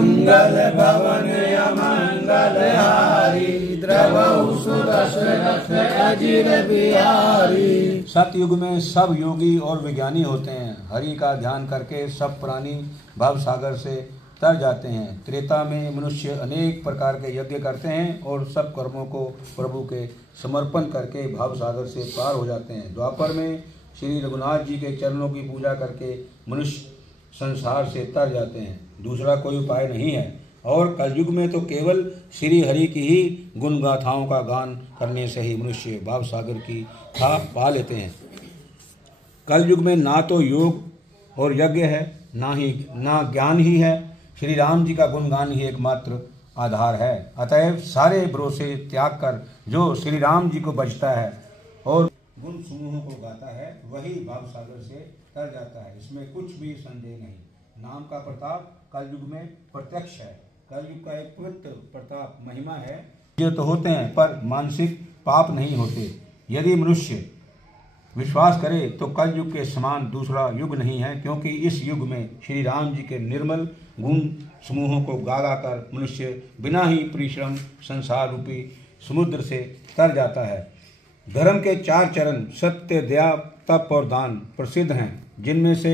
मंगल भवन अमंगल हारी, द्रवहु सुदशरथ अजिर बिहारी। सतयुग में सब योगी और विज्ञानी होते हैं। हरि का ध्यान करके सब प्राणी भव सागर से तर जाते हैं। त्रेता में मनुष्य अनेक प्रकार के यज्ञ करते हैं और सब कर्मों को प्रभु के समर्पण करके भव सागर से पार हो जाते हैं। द्वापर में श्री रघुनाथ जी के चरणों की पूजा करके मनुष्य संसार से तर जाते हैं। दूसरा कोई उपाय नहीं है। और कलयुग में तो केवल श्री हरि की ही गुण गाथाओं का गान करने से ही मनुष्य भाव सागर की था पा लेते हैं। कलयुग में ना तो योग और यज्ञ है, ना ज्ञान ही है। श्री राम जी का गुणगान ही एकमात्र आधार है। अतएव सारे भरोसे त्याग कर जो श्री राम जी को बजता है और गुण समूहों को गाता है, वही भाव सागर से तर जाता है। इसमें कुछ भी संदेह नहीं। नाम का प्रताप कलयुग में प्रत्यक्ष है। कलयुग का एक पवित्र प्रताप महिमा है। ये तो होते हैं पर मानसिक पाप नहीं होते। यदि मनुष्य विश्वास करे तो कलयुग के समान दूसरा युग नहीं है, क्योंकि इस युग में श्री राम जी के निर्मल गुण समूहों को गा गा कर मनुष्य बिना ही परिश्रम संसार रूपी समुद्र से तर जाता है। धर्म के 4 चरण सत्य, दया, तप और दान प्रसिद्ध हैं, जिनमें से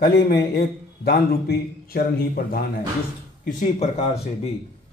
कली में एक दान रूपी चरण ही प्रधान है। किसी प्रकार से भी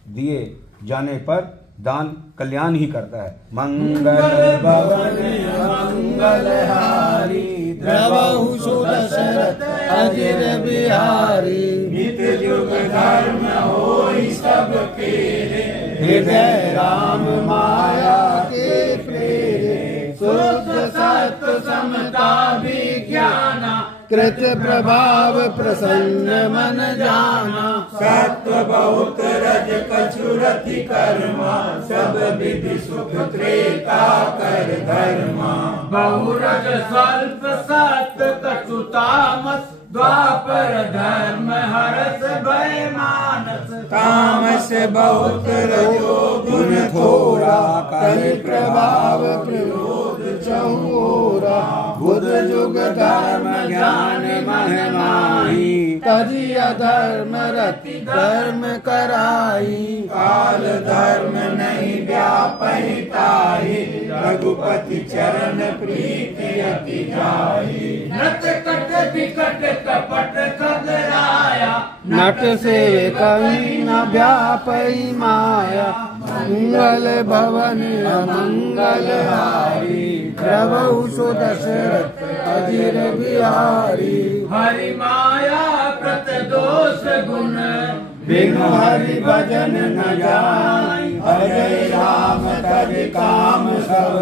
दिए जाने पर दान कल्याण ही करता है। मंगल भवन मंगल हारी, द्रवहु सुदशरथ अजिर बिहारी। नित युग धर्म होई सब केरे, हृदय राम माया के प्रेरे। शुद्ध सत्य समता विज्ञाना, कृत प्रभाव प्रसन्न मन जाना। सत्व बहुत रज कछु रति कर्मा, सब विधि सुख त्रेता कर धर्मा। बहुरज स्वल्प सत्य कछु तामस, द्वापर धर्म हरस भय मानस। तामस बहुत रजो गुण थोड़ा, कलि प्रभाव प्ररोध चहुरा। बुध युग धर्म ज्ञान मह माही, तजी अधर्म रति धर्म कराई। काल धर्म नहीं व्यापहि ताहि, रघुपति चरण प्रीति अति जाहि। नट कट विकट कपट खगराया, नट से कहीं न व्यापहि माया। मंगल भवन अमंगल हारी, द्रवहु सुदशरथ अजिर बिहारी। हरि माया प्रत दोष गुण, बिनु हरि भजन न जाय। हरे राम तरि काम सब,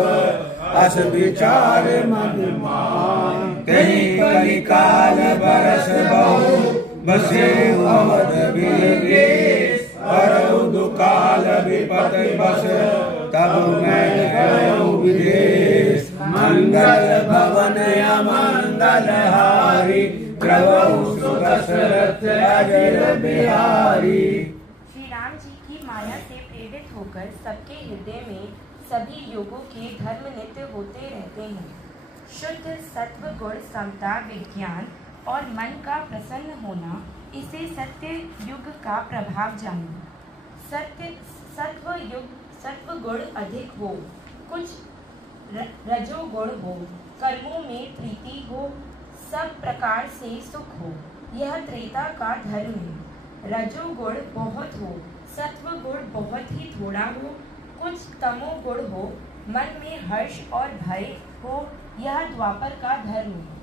अस विचार मन मान। कहीं कलि काल बरस बहु, बसे अवध विदेश। हरऊ दुकाल विपत बस, तब मैं गयो विदेश। मंगल भवन अमंगल हारी, द्रवहु सुदशरथ अजिर बिहारी। श्री राम जी की माया से प्रेरित होकर सबके हृदय में सभी योगों के धर्म नित्य होते रहते हैं। शुद्ध सत्व गुण समता विज्ञान और मन का प्रसन्न होना, इसे सत्य युग का प्रभाव जानो। सत्व गुण अधिक हो, कुछ रजो गुण हो, कर्मों में प्रीति हो, सब प्रकार से सुख हो, यह त्रेता का धर्म है। रजो गुण बहुत हो, सत्व गुण बहुत ही थोड़ा हो, कुछ तमो गुण हो, मन में हर्ष और भय हो, यह द्वापर का धर्म है।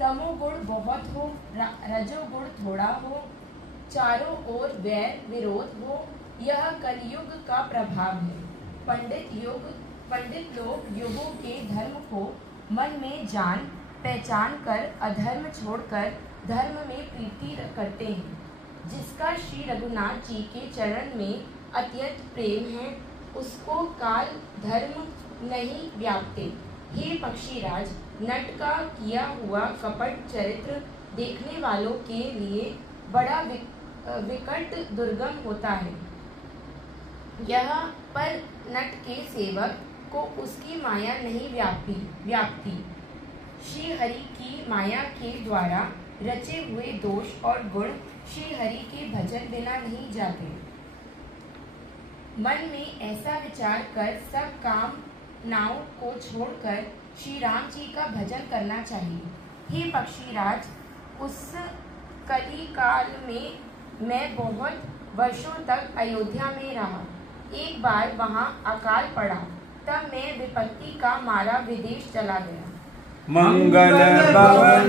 तमो गुण बहुत हो, रजो गुण थोड़ा हो, चारों ओर वैर विरोध हो, यह कलयुग का प्रभाव है। पंडित लोग युगों के धर्म को मन में जान पहचान कर अधर्म छोड़कर धर्म में प्रीति करते हैं। जिसका श्री रघुनाथ जी के चरण में अत्यंत प्रेम है, उसको काल धर्म नहीं व्यापते। हे पक्षीराज, नट का किया हुआ कपट चरित्र देखने वालों के लिए बड़ा विकट दुर्गम होता है। यह पर नट के सेवक को उसकी माया नहीं व्यापती। श्री हरि की माया के द्वारा रचे हुए दोष और गुण श्री हरि के भजन बिना नहीं जाते। मन में ऐसा विचार कर सब कामनाओं को छोड़कर श्री राम जी का भजन करना चाहिए। हे पक्षीराज, उस कली काल में मैं बहुत वर्षों तक अयोध्या में रहा। एक बार वहाँ अकाल पड़ा, तब मैं विपत्ति का मारा विदेश चला गया। मंगल भवन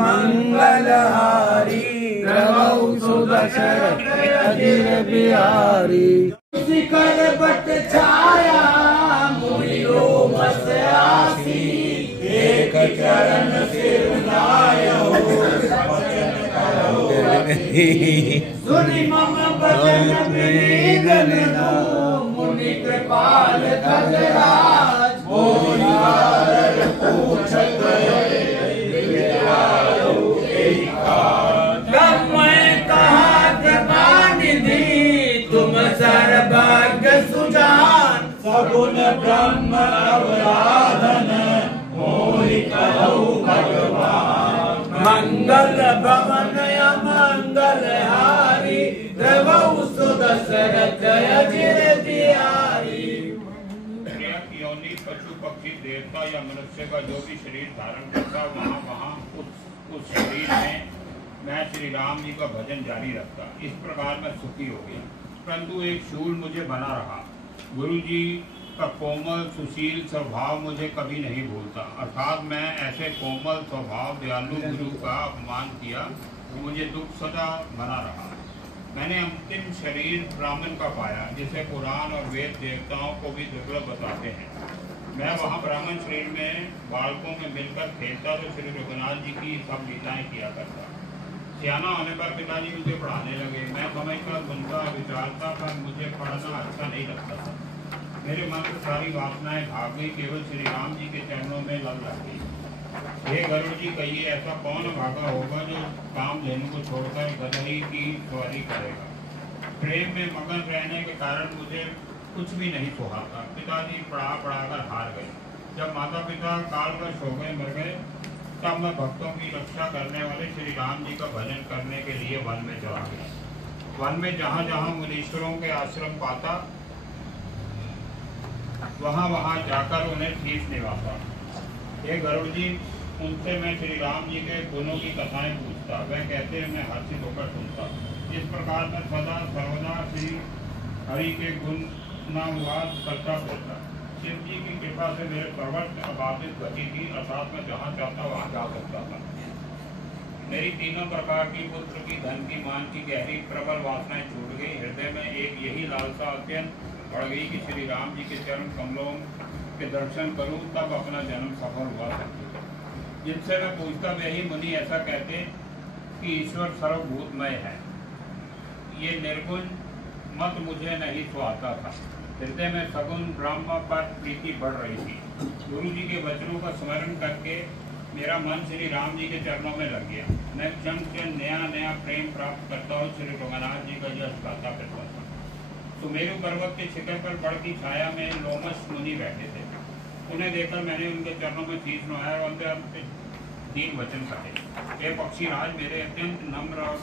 मंगलहारी, प्रभु सुदशरथ अजिर बिहारी। शिखर बट छाया मुनि रोमस आसी, एक चरण सिर नायो वचन करो गति। सुनि मम वचन विनीत मुनि कृपाल खगराज, मोहि नारद पूछत सर्वभाग्य सुजान, सगुण ब्रह्म अवराधन मोहि कहु भगवान। मंगल भवन मंगल हारी, प्रभु सुदशरथ अजिर बिहारी। योनि पशु पक्षी देवता या मनुष्य का जो भी शरीर धारण करता, वहाँ उस शरीर में मैं श्री राम जी का भजन जारी रखता। इस प्रकार मैं सुखी हो गया, परंतु एक शूल मुझे बना रहा। गुरु जी का कोमल सुशील स्वभाव मुझे कभी नहीं भूलता, अर्थात मैं ऐसे कोमल स्वभाव दयालु गुरु का अपमान किया तो मुझे दुख सदा बना रहा। मैंने अंतिम शरीर ब्राह्मण का पाया, जिसे पुराण और वेद देवताओं को भी दुर्लभ बताते हैं। मैं वहाँ ब्राह्मण शरीर में बालकों में मिलकर खेलता तो श्री रघुनाथ जी की सब लीलाएं किया करता। सियाना होने पर पिताजी मुझे पढ़ाने लगे। मैं समझता, सुनता, विचारता, पर मुझे पढ़ना अच्छा नहीं लगता था। मेरे मन से सारी वासनाएं भाग गई, केवल श्री राम जी के चरणों में लग गई। हे गरुड़ जी, कहिए ऐसा कौन भागा होगा जो काम लेने को छोड़कर गदही की सवारी करेगा। प्रेम में मगन रहने के कारण मुझे कुछ भी नहीं सुहाता। पिताजी पढ़ाकर हार गए। जब माता पिता कालवश हो गए, मर गए, तब मैं भक्तों की रक्षा करने वाले श्री राम जी का भजन करने के लिए वन में चला गया। वन में जहाँ जहाँ मुनीश्वरों के आश्रम पाता, वहाँ जाकर उन्हें ठीक निवासा। हे गरुड़ जी, उनसे मैं श्री राम जी के गुणों की कथाएं पूछता। वह कहते हैं, मैं हर्षित होकर सुनता। इस प्रकार मैं सदा सर्वदा श्री हरि के गुण नामवाद करता फिरता। शिव जी की कृपा से मेरे सर्वत्र अबाधित गति थी, अर्थात मैं जहाँ चाहता वहाँ जा सकता था। मेरी तीनों प्रकार की पुत्र की, धन की, मान की गहरी प्रबल वासनाएं छूट गई। हृदय में एक यही लालसा अत्यंत बढ़ गई कि श्री राम जी के चरण कमलों के दर्शन करूं, तब अपना जन्म सफल हुआ। जिनसे मैं पूछता, वही मुनि ऐसा कहते कि ईश्वर सर्वभूतमय है। ये निर्गुण मत मुझे नहीं सुहाता था। हृदय में सगुण ब्रह्म पर प्रीति बढ़ रही थी। गुरु जी के वचनों का स्मरण करके मेरा मन श्री राम जी के चरणों में लग गया। मैं क्षण क्षण नया नया प्रेम प्राप्त करता हूँ। श्री रघुनाथ जी का यश गाता करता था। सुमेरु पर्वत के शिखर पर बड़ की छाया में लोमस मुनि बैठे थे। उन्हें देखकर मैंने उनके चरणों में शीश नवाया और उनके तीन वचन कहे। हे पक्षीराज, मेरे अत्यंत नम्र और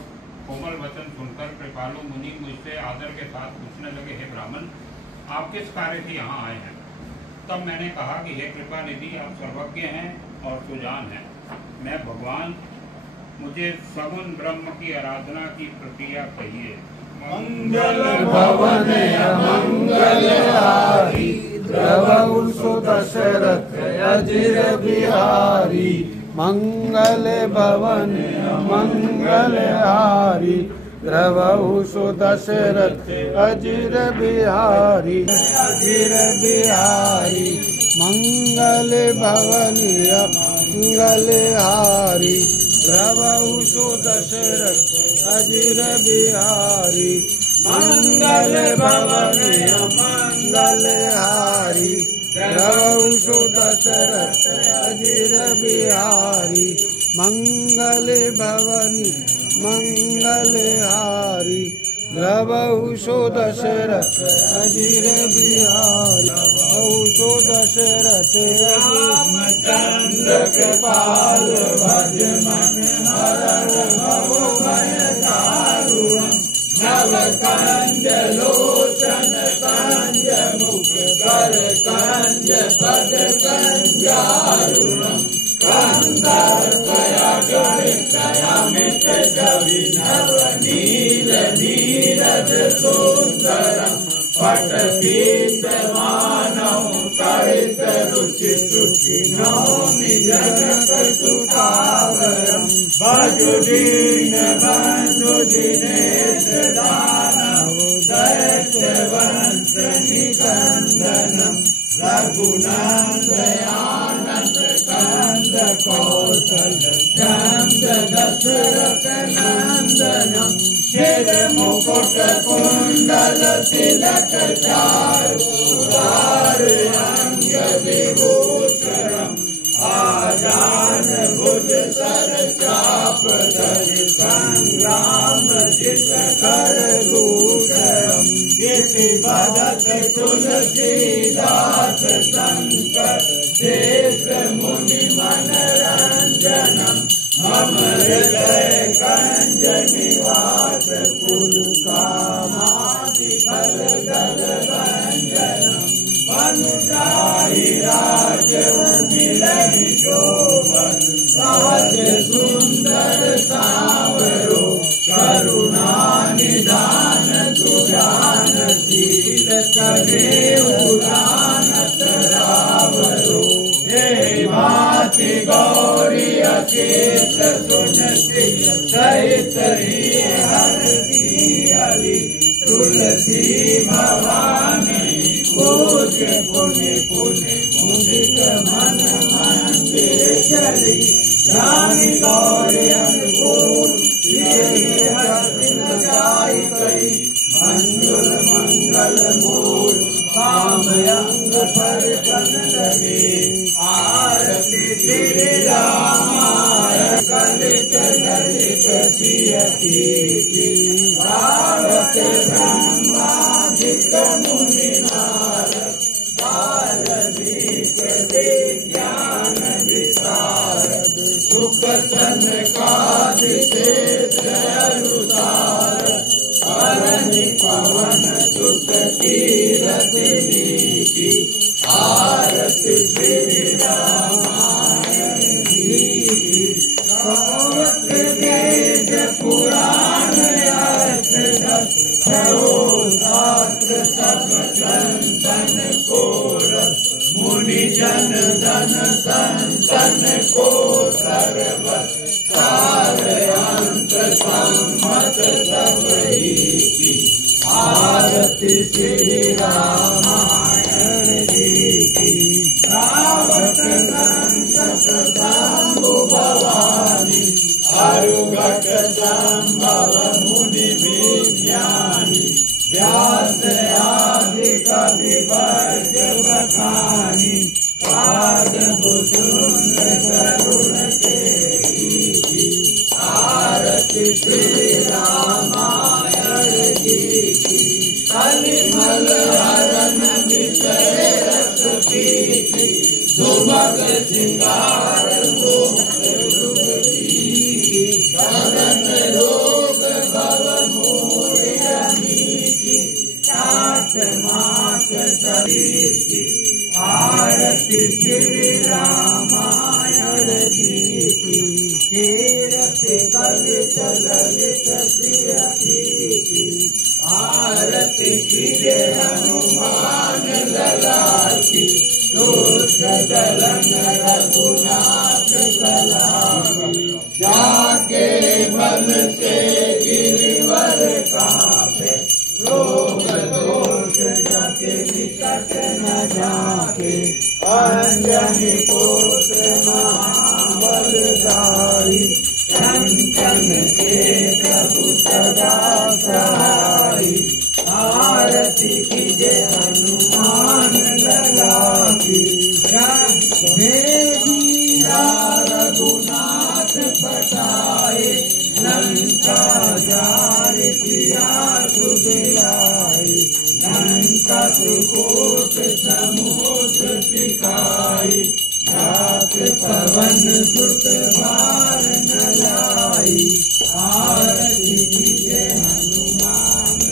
कोमल वचन सुनकर कृपालु मुनि मुझसे आदर के साथ पूछने लगे, हे ब्राह्मण, आप किस कार्य से यहाँ आए हैं? तब मैंने कहा कि हे कृपा निधि, आप सर्वज्ञ हैं और सुजान हैं। मैं भगवान, मुझे सगुण ब्रह्म की आराधना की प्रक्रिया कहिए। मंगल भवन मंगल हारी, प्रभु सुदशरथ अजिर बिहारी। मंगल भवन मंगल हारी, प्रभु सुदशरथ अजिर बिहारी। अजिर बिहारी मंगल भवन मंगल हारी, प्रभु सुदशरथ अजिर बिहारी। मंगल भवन मंगल हारी, प्रभु सुदशरथ अजिर बिहारी। मंगल भवन मंगल हारी, प्रभु सुदशरथ अजिर बिहारी। प्रभु सुदशरथ रामचंद्र कृपाल, भज मन हरण भव भय दार। तव कंज लोचन कंज मुख कर कंज पद कंजारुणम कंदर्पया गणितयामित जविनव नील नीरज सुंदरम पटपीतमानं करित रुचि सुखि नौमि जनक सुखावरम् भज दीन बंधु दिनेश दानव दैत्य वंश निकंदनम् रघुनंदयानंद कंद कौशल चंद दशरथ नंदनम् शिर मुकुट कुंडल तिलक चारुदार अंग विभूषणम् आजान भुज सर चाप धरि संग्राम जित कर दूषणम् इति वदत तुलसीदास शंकर शेष मुनि मनरंजनम् मम हृदय कंज निवास पुलकामादि फल दल रंजनम् मनुजाई राज मिलहि शोभन सहज सुंदर सांवरो करुणा निधान सुजान शील करे उदानत रावरो हे भाति गौरी अकेत सुनति सहित ही हरसी हरि तुलसी भवानी पूज पुनि पुनि मुदित मन मंदिर चली जानी गौरी अनुकूल जाई कई मंजुल मंगल मूल कामयंग पर पन लगे आरती श्री रामाय कलित ललित सियति की भावत ब्रह्मादिक मुनि नारद बालदीक विज्ञान विशारद सुख सनकादिक अनुसार परनि पवन सुत कीरति नीति आरति श्री रामायण की भगवत वेद पुराण अर्थ शास्त्र सब चंदन कोर मुनि जन धन संतन को सर्वत सार अंत सम्मत सब की आरती श्री रामायण जी की रावत संत शंभु भवानी अरुघट संभव मुनि विज्ञानी व्यास आदि कवि वर्ग बखानी पाद भुजुंड करुण के आरती श्री रामायण जी की कलिमल हरण विषय रस पीति सुभग सिंगार भगत रोग भव मूर्ति चाट माट शरीर आरती श्री रामायण जी की कीरति कलित ललित प्रियति आरती कीजे हनुमान लला की दुष्ट दलन रघुनाथ कला जाके बल से गिरिवर कापे रोग दोष जाके निकट न जाके अंजनी पुत्र महाबलधारी कंचन के प्रभु सदा सहाई आरती कीजे हनुमान लला की रघुनाथ पटाए लंका जाए सिया सुबिलाए लंका सुकोट समुद्र सिखाई जात पवन सुत बार न लाई आरती कीजे हनुमान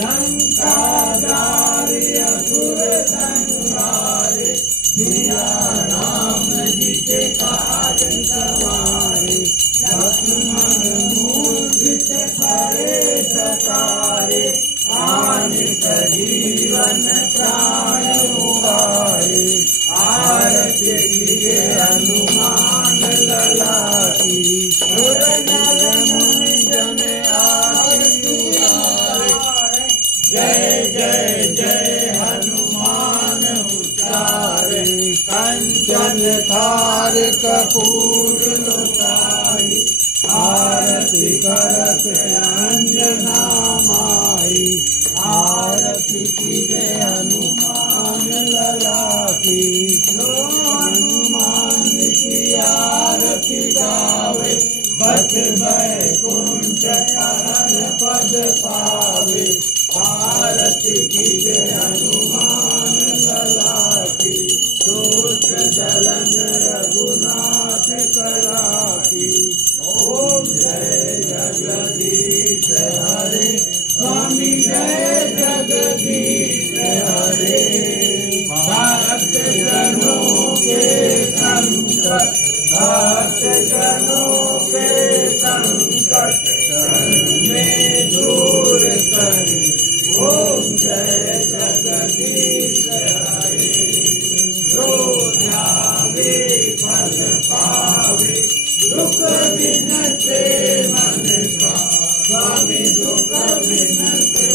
लंका जारी असुर संहारे, सिया राम जी के काज सवारे, लक्ष्मण मूर्छित पड़े सकारे, आन जीवन प्राण उबारे, आरती गिरे हनुमान लला की, सुर नर मुनि जन आरती उतारे, जय जय जय हनुमान उच्चारे, कंचन थार कपूर लुटाई, आरती करत अंजना माई, आरती कीजे हनुमान लला की, जो हनुमान की आरती गावे, बस बैकुंठ चरण पद पावे, आरती कीजे हनुमान लला की, दूत दलन रघुनाथ कला की, ओम जय जगदीश हरे, स्वामी जय जगदीश हरे, भक्त जनों के संकट, भक्त जनों के संकट में दूर करे, ओम जय जगदीश हरे, जो ध्यावे फल पावे, दुख बिनते मन का, स्वामी दुख बिनते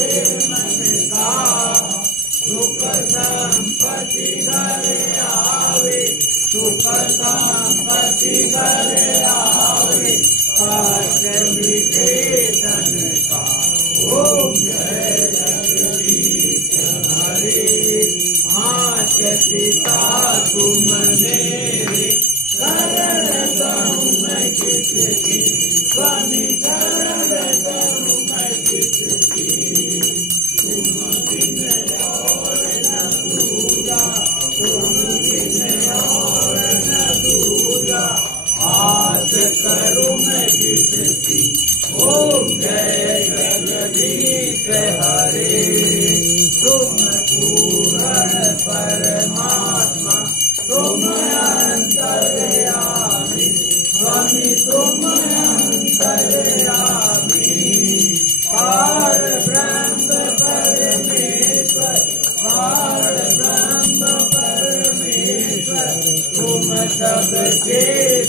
मन का, सुख संपत्ति घर आवे, सुख संपत्ति घर आवे, पाठ विकेतन का, ओम जय जगदीश हरे, मात पिता तुम मेरे, शरण कहूँ मैं किसकी, स्वामी शरण कहूँ मैं किसकी, तुम बिन और न दूजा, तुम बिन और न दूजा, आस करूँ मैं किसकी, ओम जय जगदीश हरे, तुम पूर्ण परमात्मा, तुम अंतर्यामी, स्वामी तुम अंतर्यामी, पार ब्रह्म परमेश्वर, पार ब्रह्म परमेश्वर, तुम सबके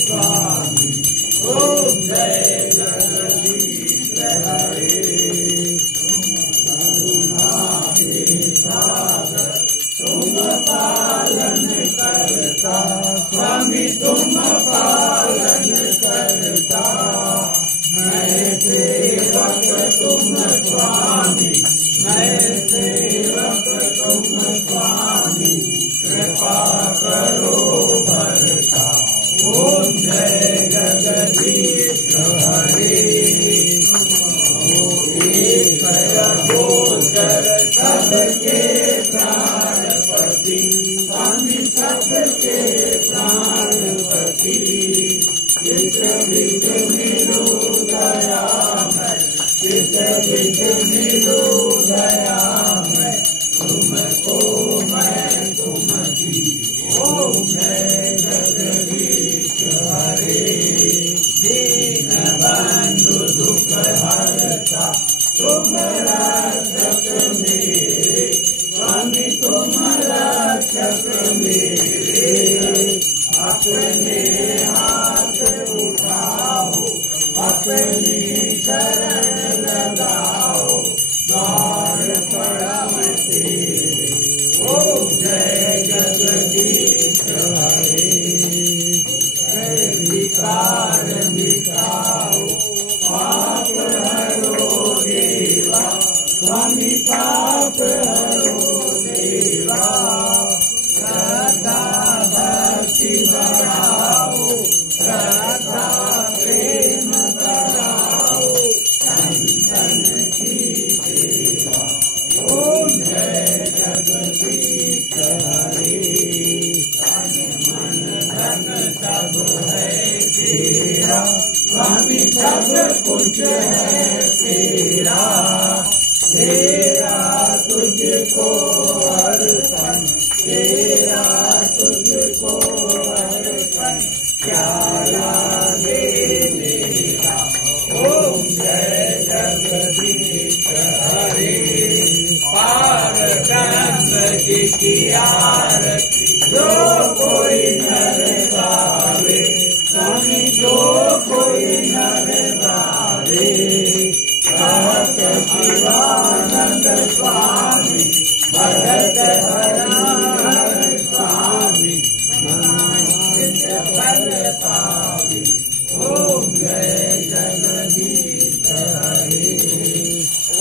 स्वामी, ओम जय जगदीश हरे, तुम पालन करता, स्वामी तुम पालन करता, मैं सेवक तुम स्वामी, मैं सेवक तुम स्वामी, कृपा करो भरता, ओम जय जगदीश हरे, एक गोचर सबके प्राणपति, स्वामी सबके प्राणपति, किस विध मिलो दया मैं, किस विध मिलो दया मैं, तुमको मैं तुमकी, ओम जय जगदीश हरे, दीन बंधु दुख हरता, तुम रक्षक मेरे, स्वामी तुम रक्षक मेरे, अपने हाथ उठाओ, अपनी शरण लगाओ, द्वार पड़ा मैं तेरे, ओम जय जगदीश हरे, जय विकार मिटाओ, पाप हरो देवा, स्वामी पाप हरो देवा, श्रद्धा भक्ति बढ़ाओ, श्रद्धा प्रेम बढ़ाओ, संतन की सेवा, ओम जय जगदीश हरे, मन धन सब है तेरा, स्वामी सब कुछ है तेरा, तेरा हरे पार ब्रह्म की आरती जो कोई नर गावे स्वामी जो कोई नर गावे भक्त शिवानंद स्वामी भगत हरिहर स्वामी फल पावे ओम जय जगदीश हरे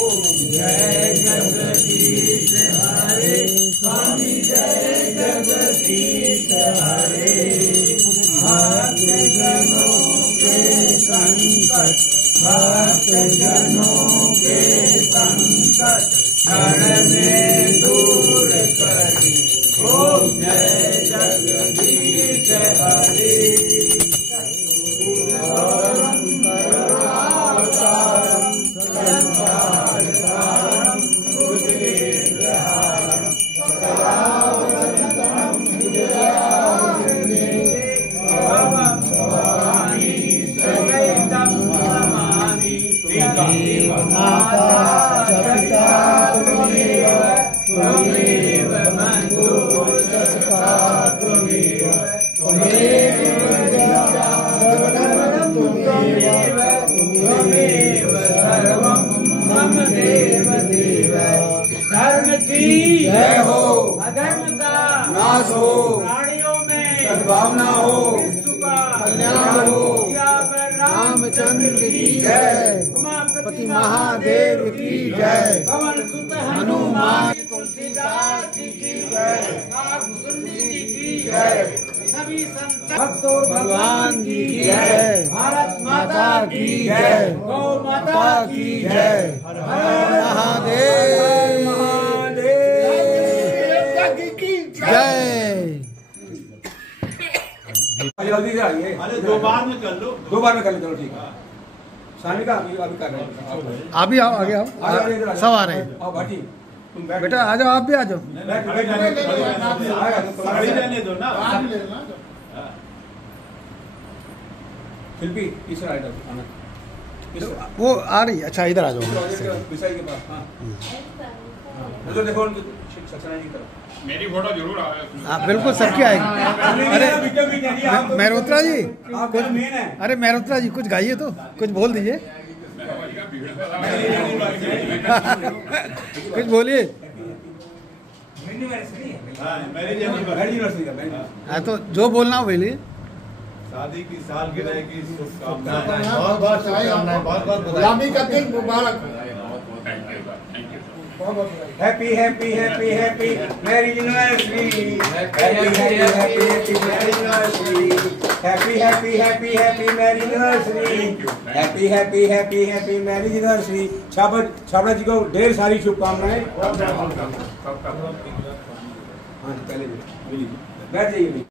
ओम जय जगदीश हरे स्वामी जय जगदीश हरे भक्त जनों के संकट भक्त जनों के संकट क्षण में दूर करे ओम जय जगदीश हरे धर्म की जय हो अधर्म का नाश हो प्राणियों में सद्भावना हो विश्व का कल्याण हो रामचंद्र की जय उमापति महादेव की जय पवन सुत हनुमान तुलसीदास जी की जय जी की जय सभी संत भक्तों भगवान की जय भारत माता की जय गौ माता की जय हर हर महादेव जय। जल्दी से आइए। अरे 2 बार में कर लो। 2 बार में कर लो, चलो ठीक है। सानिका अभी कर रहे हैं। आप भी आओ, आगे आओ, सब आ रहे हैं। आओ भाटी, तुम बैठ। बेटा आ जाओ, आप भी आ जाओ। रहने दो ना। शिल्पी तीसरा आइटम आना। वो आ रही, अच्छा इधर आ जाओ। विषय के पास। हाँ तो देखो उनकी सक्सेना की तरफ। मेरी फोटो जरूर आवे। हाँ बिल्कुल, सबकी आएगी। अरे मेहरोत्रा जी, अरे मेहरोत्रा जी कुछ गाइए तो, कुछ बोल दीजिए। कुछ बोलिए। हाँ तो जो बोलना हो बोलिए। शादी की सालगिरह की शुभकामनाएं। बहुत गुलामी का दिन मुबारक। Happy happy happy happy marriage anniversary. Happy happy happy happy marriage anniversary. Happy happy happy happy marriage anniversary. Happy happy happy happy marriage anniversary. Chhabra ji को ढेर सारी शुभकामनाएं। हाँ पहले बैठ जाइए।